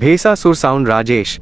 ભેસાસુર sound Rajesh.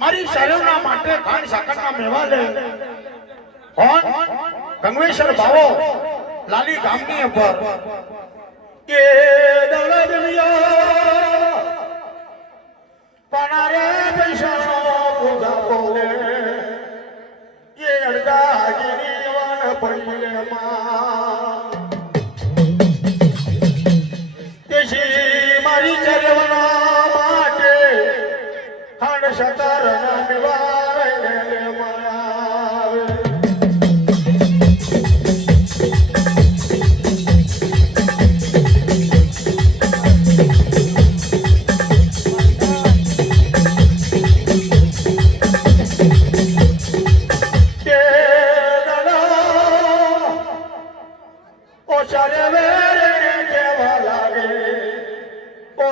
મારી શરીરના માટે ખાંડ સાકરના મેવા લે ગંગવેશ્વર ભાવો લાલી ગામની ઉપર કે દળદમિયા પનારે પૈસાનો પૂજા બોલે એ અડધા ગીરી વન પડીલે માં તેશી મારી ચરવના માટે ખાંડ સતરના નિવારે મારે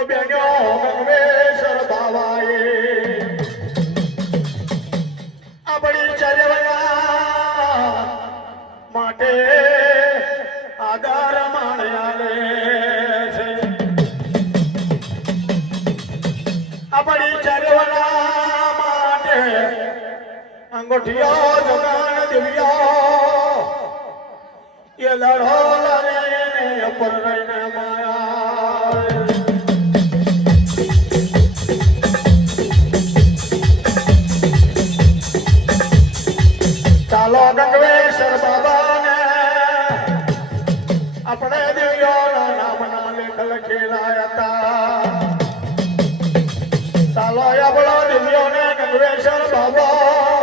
બેન્યો ગંગેશ્વર બાવાએ આપણી ચરવણા માટે આધાર માણ્યાલે છે આપણી ચરવણા માટે અંગૂઠીઓ જગાન દિવ્યા એ લડો લડીને અપર રહીને માયા ચાલો ગંગેશ્વર બાબાને આપણે દિવ્યોના નામના લેખ લખેલા હતા ચાલો આપણો દિવ્યોને ગંગેશ્વર બાબા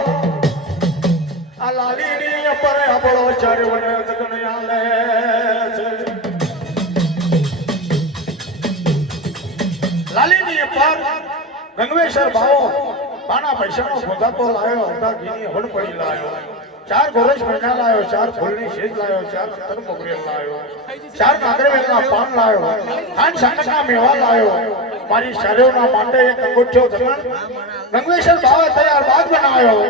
આ લાલીની ઉપર આપણો ચરવણ જગણ્યા લે છે લાલીની ઉપર ગંગેશ્વર બાબો પાના પૈસાનો ખોદાતો લાયો હતા ઘીની હળ પડી લાયો 4 ગોરસ મહિના લાયો 4 ફૂલની શેજ લાયો 4 અંતર મોગરેલ લાયો 4 કાંકરેલના પાન લાયો ખાન સાકરના મેવા લાયો મારી શરીરના માટે એક અંગૂઠો જગણ ગંગેશ્વર બાબા તૈયાર બાદ બનાવ્યો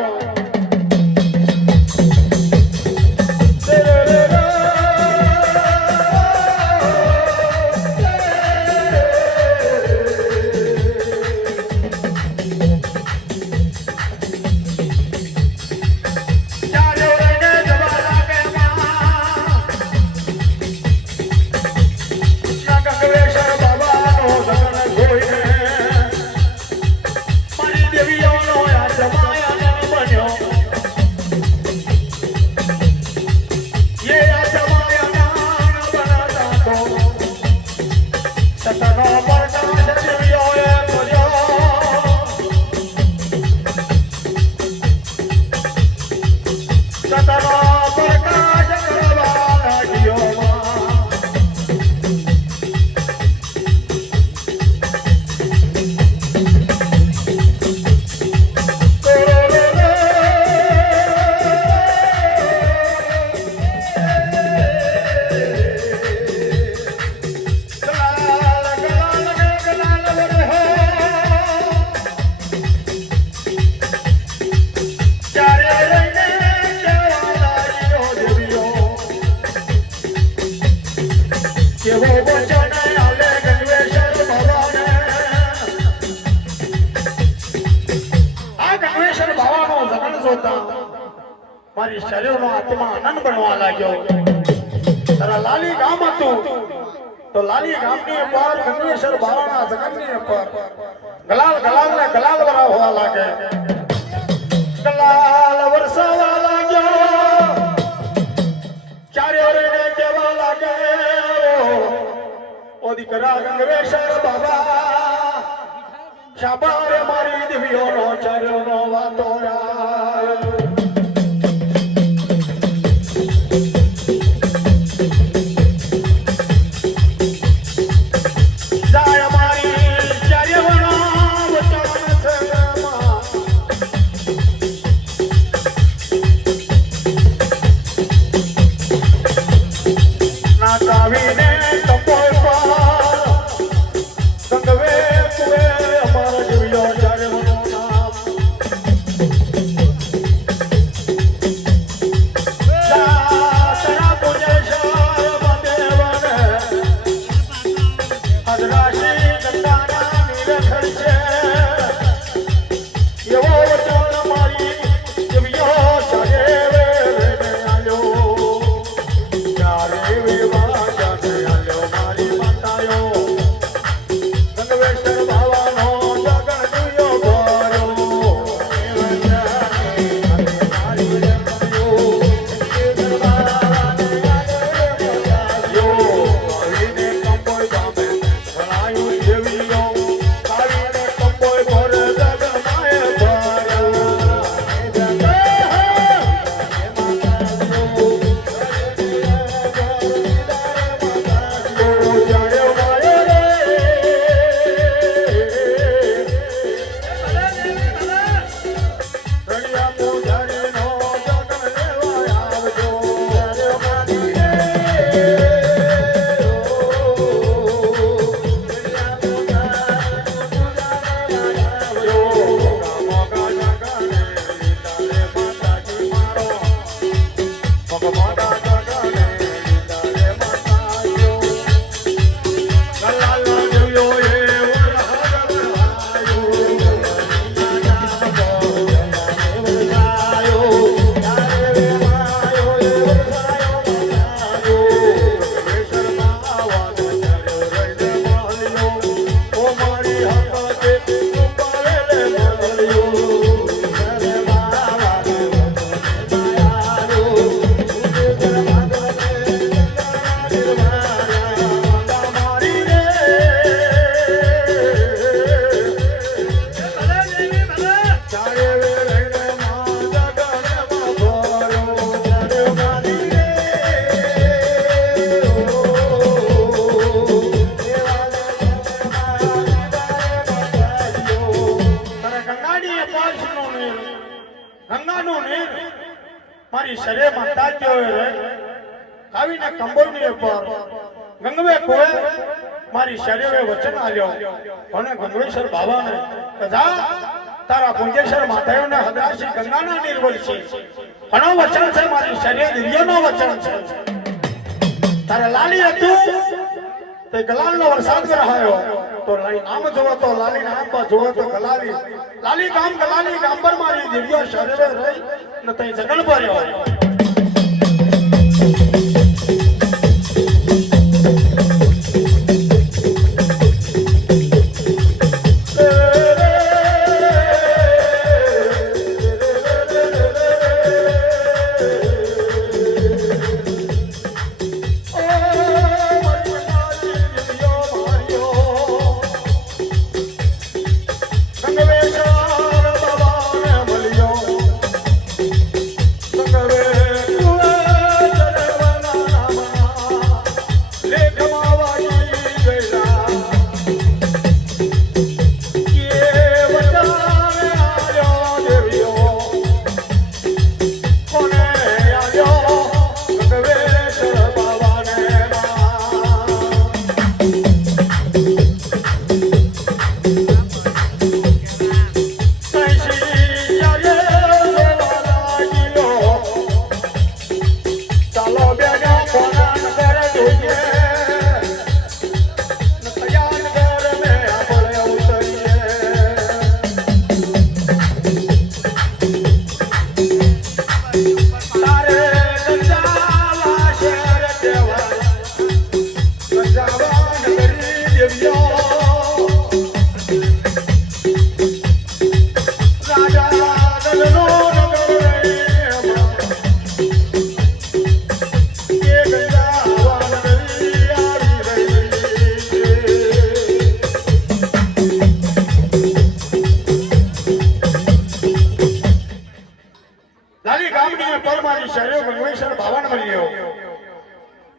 મારી શરીરનો આત્મા આનંદ બનવા લાગ્યો તારા લાલી ગામ હતું તો લાલી ગામની ઉપર ગંગેશ્વર બાવાના જગતની ઉપર ગલાલ ગલાલ ને ગલાલ વરા હોવા લાગે ગલાલ વરસાવા લાગ્યો ચારે ઓરે કેવા લાગે ઓ દીકરા ગંગેશ્વર બાબા શાબારે મારી દિવ્યોનો ચાર્યોનો વાતો મારી શરીર માતા જ રે કાવીને કંબોની ઉપર ગંગવે કોઈ મારી શરીરે વચન આલ્યો અને ગંગવેશ્વર બાબાને કદા તારા પુંજેશ્વર માતાઓને હદાશી ગંગાના નિર્વલ છે ઘણો વચન છે મારી શરીર દિવ્યનો વચન છે તારા લાલી હતું તે ગલાલનો વરસાદ કરાયો તો લાલી નામ જોવો તો લાલી નામ પર જોવો તો ગલાલી લાલી ગામ પર મારી દિવ્ય શરીરે રહી ને તઈ જગન ભર્યો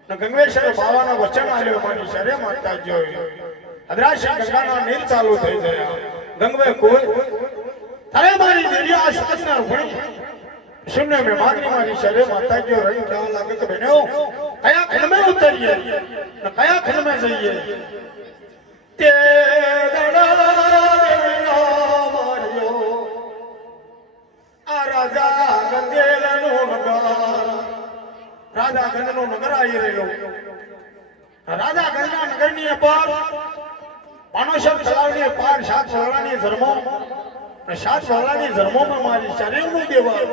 ગંગવેશ્વર બાવાના વચન આલ્યો મારી શરે માતા જોઈ અદ્રાશી ગંગાના નીર ચાલુ થઈ ગયા ગંગવે કોઈ તારે મારી દિવ્ય આશાસના ભણી શૂન્ય મે મારી શરે માતા જો રહી કહેવા લાગે કે બહેનો કયા ખંડમે ઉતરીએ ને કયા ખંડમે જઈએ તે આ રાજા ગંગેલનો નગર રાજા ગંગનો નગર આવી રહ્યો રાજા ગંગના નગરની પર પાનોશર તળાવની પાર સાત વરલાની ધર્મો અને સાત વરલાની ધર્મોમાં મારી શરીરનું દેવા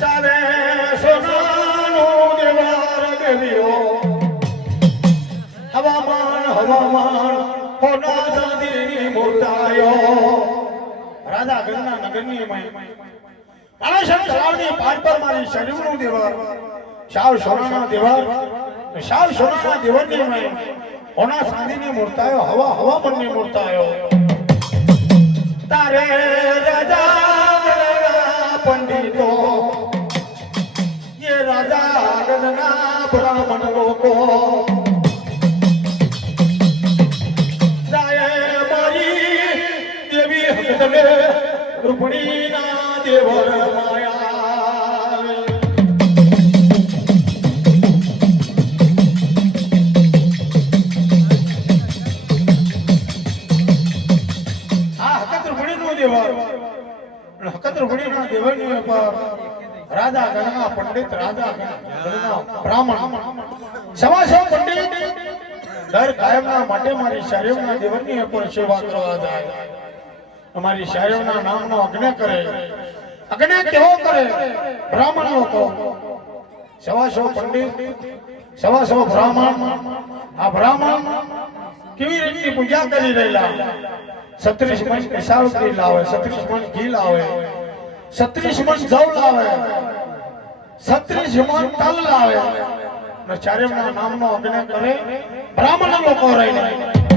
ચાલે સોનાનો દેવાર દેવ્યો હવામાન હોના ચાંદીની મૂર્તાયો રાજા ગંગના નગરની પાનોશર તળાવની પાર પર મારી શરીરનું દેવાર શાવ સોનાના દેવાર શાવ સોનાના દેવરની મેં હોના ચાંદીની મૂર્તાયો હવામાનની મૂર્તાયો તારે રાજા પંડિતો ये राजा गणना ब्राह्मण लोको રૂપણી ના દેવર માયા આ હકત રૂપણી નો દેવર હકત રૂપણી ના દેવર ની પર રાજા ગણના પંડિત રાજા ગણના બ્રાહ્મણ સવાસો પંડિત દર કાયમના માટે મારી શરીરના દેવરની પર સેવા કરવા જાય हमारी शायरों ना नाम नो अग्नि करे अग्नि केवो करे ब्राह्मण लोको सवासो पंडित सवासो ब्राह्मण आ ब्राह्मण केवी रीतनी पूजा करी रहेला 36 मन पेशाब करी लावे 36 मन घी लावे 36 मन जव लावे 36 मन तल लावे ने शायरों ना नाम नो अग्नि करे ब्राह्मण लोको रहीने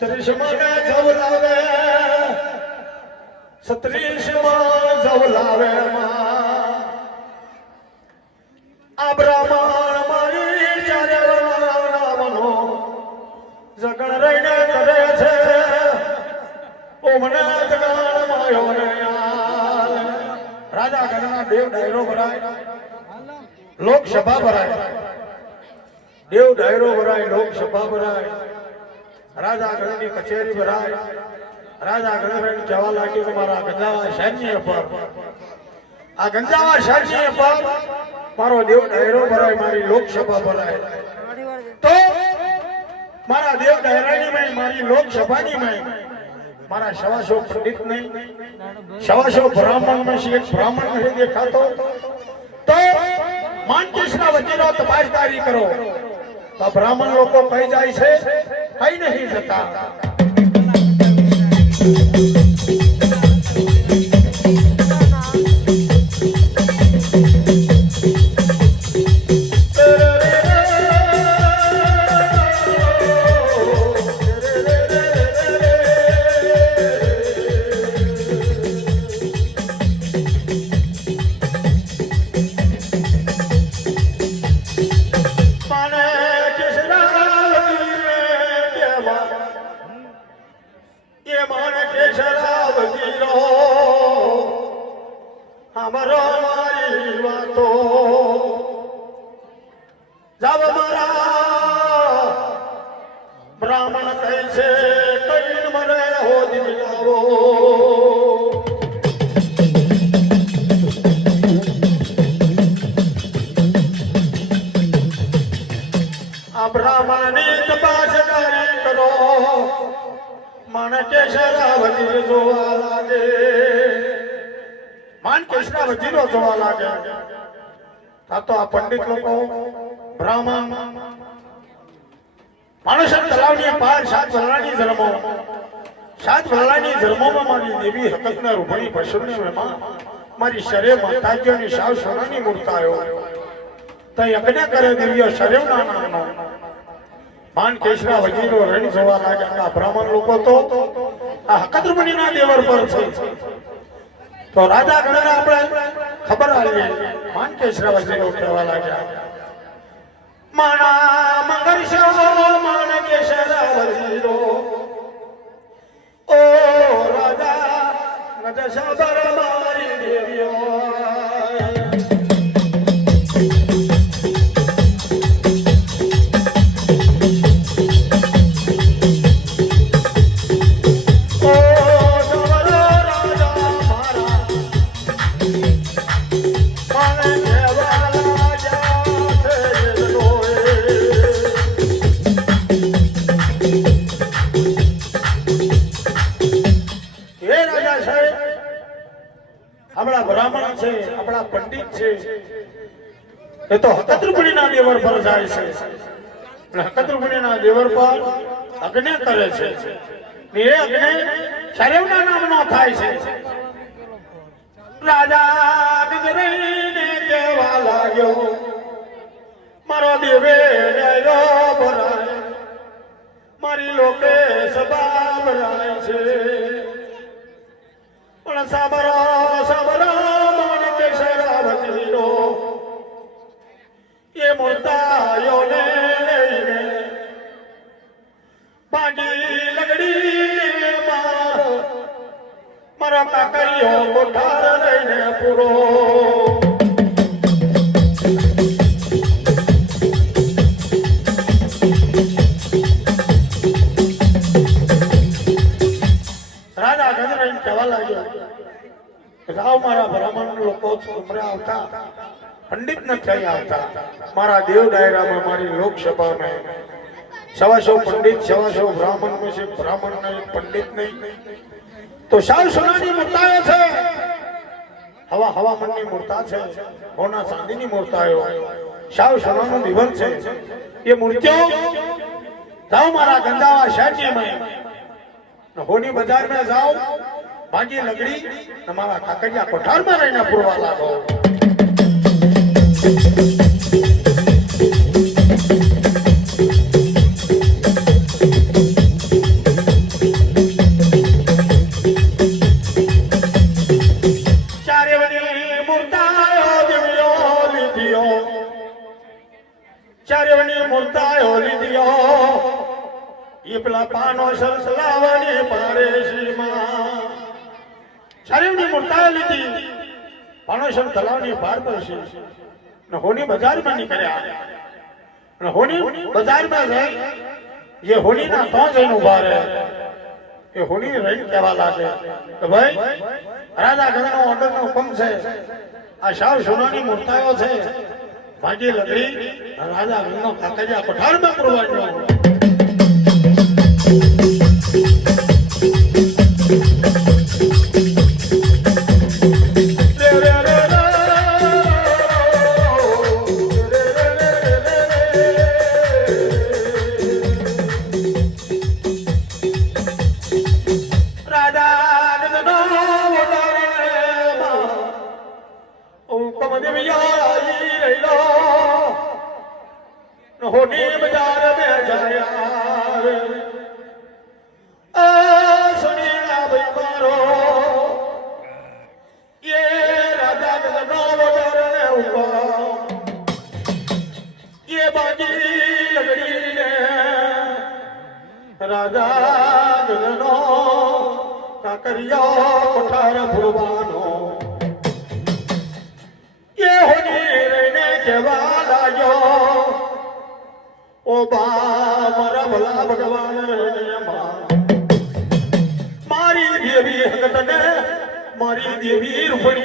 સત્રીસમાં જવલાવે સત્રીસમાં જવલાવે આ બ્રાહ્મણ મારી ચારે નામનો જગણ રહીને કરે છે ઓ મને જગણ માયો ને રાજા ગણના દેવ ડાયરો ભરાય લોકસભા ભરાય દેવ ડાયરો ભરાય લોકસભા ભરાય રાજા ગણની કચેરી ભરાય રાજા ગણ કહેવા લાગ્યું કે મારા ગંજાવા સૈન્ય પર આ ગંજાવા સૈન્ય પર મારો દેવ ડાયરો ભરાય મારી લોકસભા ભરાય તો મારા દેવ ડાયરાની માં મારી લોકસભાની માં મારા સવાસો પંડિત નહીં સવાસો બ્રાહ્મણ માં એક બ્રાહ્મણ નહીં દેખાતો તો માનકૃષ્ણ વચ્ચેનો તપાસદારી કરો તો બ્રાહ્મણ લોકો કઈ જાય છે કઈ નહીં જતા બ્રાહ્મણ કહે છે કઈ મને હોદી મિલાવો આ બ્રાહ્મણની તપાસદારી કરો માણકેશ્વરા વજીર જોવા લાગે માણકેશ્વરા વજીરો જોવા લાગે આ તો આ પંડિત લોકો બ્રાહ્મણ માણસ તલાવની પાર સાત ભરલાની ધર્મો સાત ભરલાની ધર્મોમાં મારી દેવી હકતના રૂપણી પશુને મારી શરે માતાજીઓની સાવ સોનાની મૂર્તાયો તો યજ્ઞ કરે દિવ્ય શરેવના નામનો માનકેશ્વરા વજીરો રણ જોવા લાગ્યા આ બ્રાહ્મણ લોકો તો આ હકત રૂપણીના દેવર પર છે તો રાજા ગણને આપણે ખબર આવી માનકેશ્વરા વજીરો કહેવા લાગ્યા માણા મંગળશો માણકેશ્વરા વજીરો ઓ રાજા નજસબર મારી દેવીઓ આપણા બ્રાહ્મણ છે આપણા પંડિત છે એ તો હકતરૂપણીના દેવર પર જાય છે અને હકતરૂપણીના દેવર પર અગ્નિ કરે છે એ અગ્નિ શરેવના નામનો થાય છે રાજા ગજરીને કહેવા લાગ્યો મારો દેવે ડાયરો ભરાય મારી લોકે સભા ભરાય છે પણ સાબરો સાબરો માણકેશ્વરા વજીરો એ મૂર્તાયોને લઈને ભાગી લગડી મારો કાકરીઓ કોઠાર લઈને પૂરો રાજા ગજરાઈ કહેવા લાગ્યો જાઓ મારા બ્રાહ્મણ લોકો ઉમરે આવતા પંડિત નથી આવતા મારા દેવ દાયરામાં મારી લોકસભામાં સવાસો પંડિત સવાસો બ્રાહ્મણ में से ब्राह्मण नहीं पंडित नहीं तो साव सोनाની મૂર્તાઓ છે હવા હવામનની મૂર્તા છે હોના ચાંદીની મૂર્તાઓ સાવ સોનાનું દીવન છે એ મૂર્તિઓ જાઓ મારા ગંજાવા શહેરમાં હોની બજાર में जाओ भागी लकड़ी हमारा काकरिया कोठार में रहना पुरवा लागो મૂર્તાયો લીધ્યો એ પેલા પાનો સરસલાવાની પારેશીમાં શરીરની મૂર્તાયો લીધી પાનો સરસલાવાની પાર પડશે ને હોની બજારમાં નીકળ્યા અને હોની બજારમાં જાય જે હોનીના તો જઈને ઉભા રહે એ હોની રહીને કહેવા લાગે કે ભાઈ રાજા ગણનો ઓર્ડરનો હુકમ છે આ શાવ સોનાની મૂર્તાઓ છે ભાગી લગડી રાજા ગણનો કાકાજા પઠારમાં પૂરવાનો होनी बाजार में जाया सुनिया भाई मारो ये राजा गगनो ने हुआ ये बाजी लगड़ी ने राजा गगनो काकरिया पठार फुरवानो ये होनी रहने के वाला यो ओ बा मारा भला भगवान मारी देवी हकत ने मारी देवी रूपणी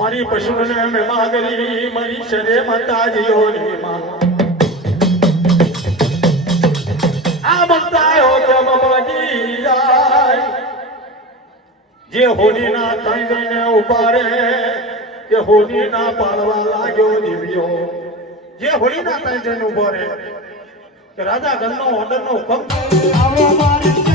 मारी पशु ने मैं मागरी मारी शरे माता जियो ने मां आ बनता हो तो बाजी जाय जे होनी ना ताई ने उपारे के होनी ना पालवा लाग्यो देवियो જે હોળીના તાઈ જઈને ઉભો રહે કે રાજા ગણનો ઓર્ડરનો હુકમ આવો મારી